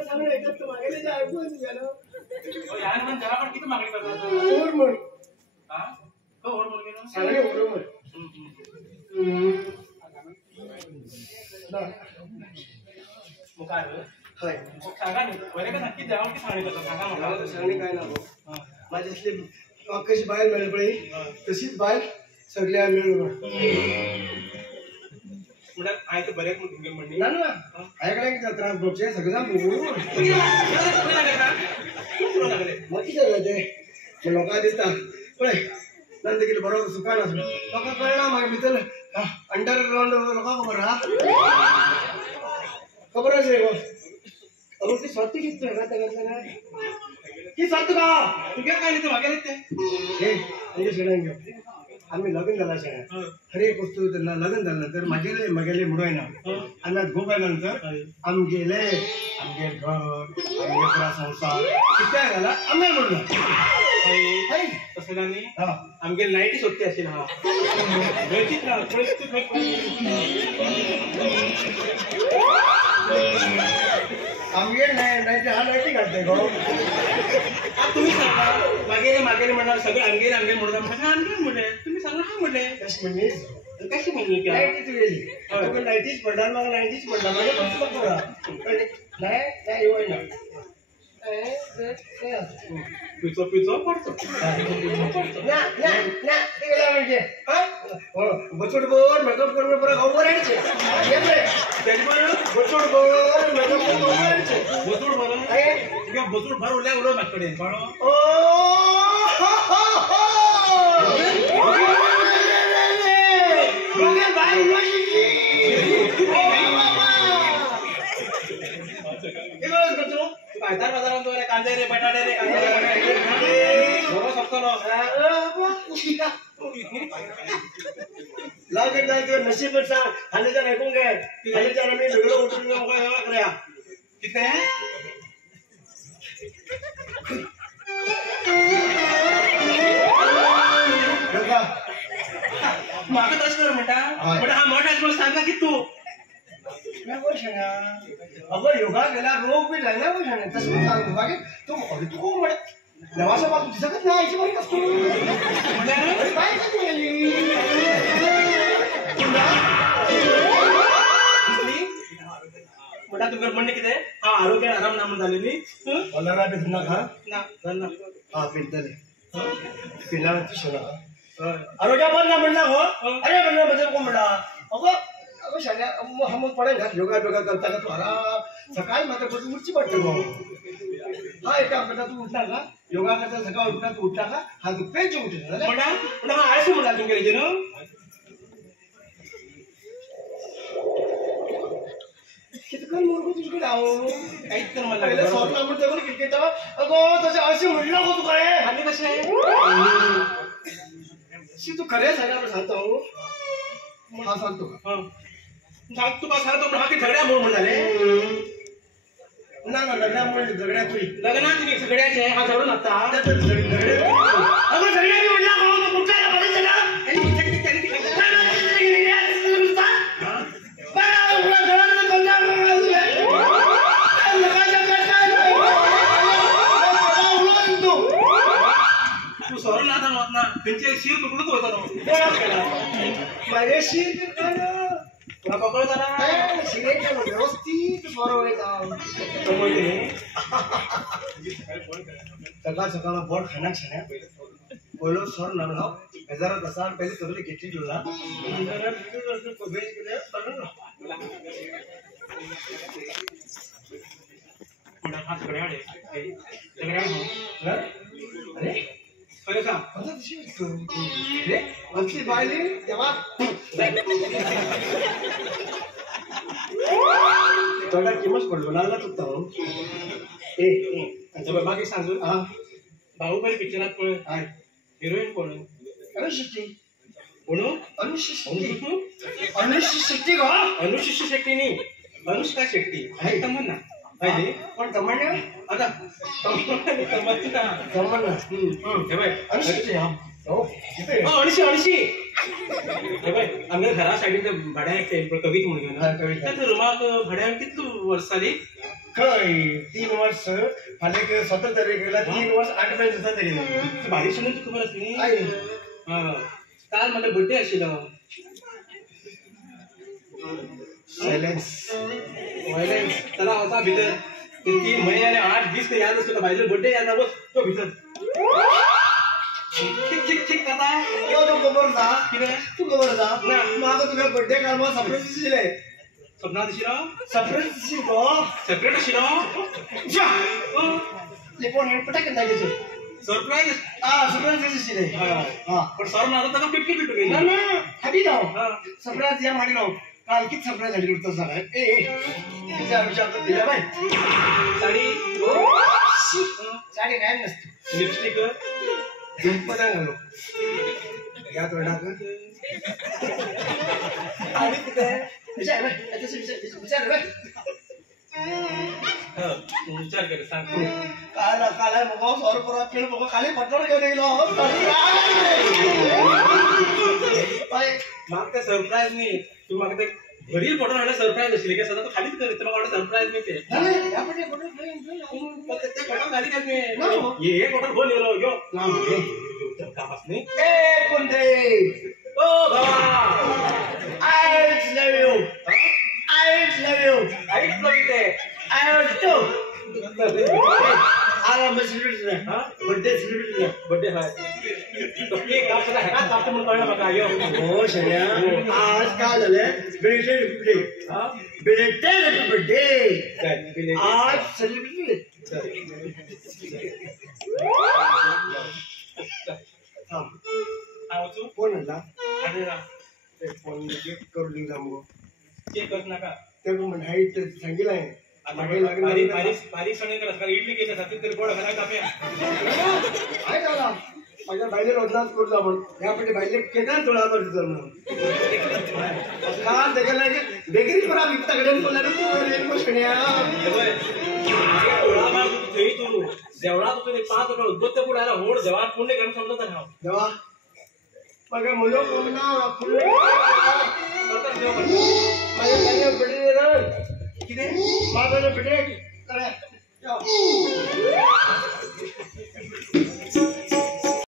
सांगणं एकच तर मागेले जे ऐकून झालं यार पण त्याला पण किती मागणी करतात ओर म्हण हा तो ओर बोल गेलो सांगणे ओर म्हण मुखार हाय सांगा ना बरे का नक्की द्यावं की सांगणे करतात सांगा मला सांगणे काय ना हो माझ्यातली कशी बाहेर मिळेल पडे तशीच बाहेर सगळ्या मिळून म्हणजे आहे तर बरेच म्हणणे ना ना ऐकलं की त्रास बघचे सगळं मग किती झालं ते लोकांना दिसतात पळे नंतर गेलं बरोबर सुका नसलं लोकांना कळला माझ्या भितर अंडरग्राऊंड लोकांना खबर हा खबरच रे अगो ती स्वतः किती का त्या की स्वतः का तू काय नाही मागे ते हे म्हणजे शेणांगे आम्ही लग्न झाला शेणा खरी एक वस्तू त्यांना लग्न झालं तर मागेले मुडोय ना आम्ही आज गोपाय नंतर आम गेले आमगे घर आमगे संसार किती झाला आम्ही म्हणलं तसं नाही आमगे नाईटी सोडते असेल हा वेळचीच ना आमगे नाही हा नाईटी घालते गो तुम्ही सांगा मागेले म्हणणार सगळं आमगे म्हणून म्हणले तुम्ही सांगा हा म्हणले कशी म्हणली लाईटीच गेली लाईटीच पडणार मग लाईटीच पडणार माझ्या नाही येऊ ना पिचो पडतो म्हणजे बचूड बोर मेकअप करून बरं गाववर यायचे बचूड बोर मेकअप करून यायचे बसूड बरं बसूड भर उल्या उडव माझ्याकडे बाजार बाजारात कांदे रे बटाटे रे लागत नशीब सांग खाण्याच्या ऐकून घ्या खाण्याच्या मी वेगळं उठून करूया किती मागं तसं कर म्हणता हा मठ मला सांगा की तू अगं योगा गेला रोग बी लागला बघ तसं सांगतो बाकी तू तू म्हण नवाशा पासून दिसतच नाही यायची बरी कसतो म्हणा तुमचं म्हणणे किती हा आरोग्य आराम नाम झालेली मला धन्ना खा ना धन्ना हा पिंटले पिला सोना आरोग्य पण ना म्हणला हो अरे म्हणलं बदल कोण म्हणला अगं अगं शाळा हम पडेल घात योगा योगा करता का तू आराम सकाळी मात्र कुठे उठची पडतो भाऊ हा एका करता तू उठला का योगा करता सकाळ उठला तू उठला का हा तू पेज उठला म्हणा हा आळशी म्हणा तुम्ही करायचे ना कितकं मोरगो तुझ्याकडे आहो काहीच तर मला स्वप्न म्हणते बरं क्रिकेट अगो तसे असे म्हणलं गो तू काय आणि कसे आहे तू खरे सांगा सांगतो हा सांगतो का सांग तू का सांगतो हा की झगड्या म्हणून झाले ना लग्नामुळे झगड्या तुरी लग्नात तुम्ही झगड्याचे हा झगडून आता झगड्या म्हणला कुठला तू सर ना त्यांचे शिर तुकडूच होता माझे शिर तुला पकड झाला शिरेच्या व्यवस्थित स्वर सकाळ सकाळ बोट खाना छाण्या बोलो सर ना हजार दसा पहिले सगळे घेतली तुला अरे खरं सांग आता तशी रे आमची बायली तेव्हा थोडा किंमत पडलो लागला तुझा बाकी सांगू बाहुबली पिक्चरात कोण हिरोईन कोण अनुशिष्टी कोण अनुशिष्टी शेट्टी का अनुशिष्टी शेट्टी नाही अनुष्का शेट्टी आहे तमन्ना पाहिजे पण तमन्ना आता तमन्ना अनुशिष्टी अडीचशे आमच्या घरा साईडीन भाड्या कवित म्हणून रूमाक भाड्या कितलो वर्स जाली खंय 3 वर्स फाल्यां 17 तारखेला 3 वर्स 8 महिने जाता तेगेले भारी सुनून तुका खबर आसली आय काल म्हाका बर्थडे आशिल्लो सायलेन्स व्हायलेन्स चला वचा भितर ते 3 महिने आनी 8 दीस ते याद आसता भायलो बर्थडे याद वच तो भितर ठीक ठीक ठीक जाता तू खबर आसा कितें तू खबर आसा म्हाका तुगे बर्थडे काल म्हाका सरप्रायज दिशिल्ले सपना दिशिलो सरप्रायज दिशिल्लो गो सेपरेट आशिलो लेपोन हें पटक दाखयचो सरप्राईज सरप्रायज दिशिल्ले पण सर म्हाका ताका 50 गेली ना ना हाडी जाव सरप्रायज या माडी जाव काल किती सरप्रायज हाडी करतो सांग ए विचार विचार कर दिला बाय साडी साडी काय नसते लिपस्टिक झुंपना घालो या तोंडाक आणि कितें विचार बाय विचार बाय विचार कर सांग काल काल मगो सर पुरा खेळ मगो खाली पटोर घेऊन येलो म्हाका ते सरप्राईज न्ही तू म्हाका ते घरी फोटो हाडले सरप्राईज आशिल्ले की सदां तू खालीच करीत म्हाका सरप्राईज न्ही ते या पटे फोटो ते फोटो खाली काय न्ही हे फोटो घेऊन येलो यो कापास न्ही ए कोणते ओ भावा I love you. I love you. आईच लवी ते I love you. आराम सेलिब्रेट ना बर्थडे सेलिब्रेट बर्थडे हाय तो केक कापता हेका कापता म्हणून कळलं म्हाका यो हो शर्या आज काय झालं बिलेटेड बर्थडे बिलेटेड बर्थडे आज सेलिब्रेट आवचू कोण म्हणला अरे रा ते फोन गिफ्ट करून दिला मग केक करत नका ते पण हाय ते सांगितलं आहे मागे लग्न बारीक बारीक बारीक सण करत का इडली केली जाते तरी गोड घालाय कापया काय झाला माझ्या बायले रोजनाच करला म्हणून या पटे बायले केकान थोडा बरं दिसलं म्हणून का देखील नाही बेकरी पुरा विकता कडेन बोलला रे तू गोष्टण्या थोडा मार थंय तू जेवढा तुका 5 रुपये उद्बत्त पुढे आला होड जेवण पुण्य करून समजत ना देवा मग मुलं कोण ना फुल माझ्या बायले बडे रे किती माझ्या बडे अरे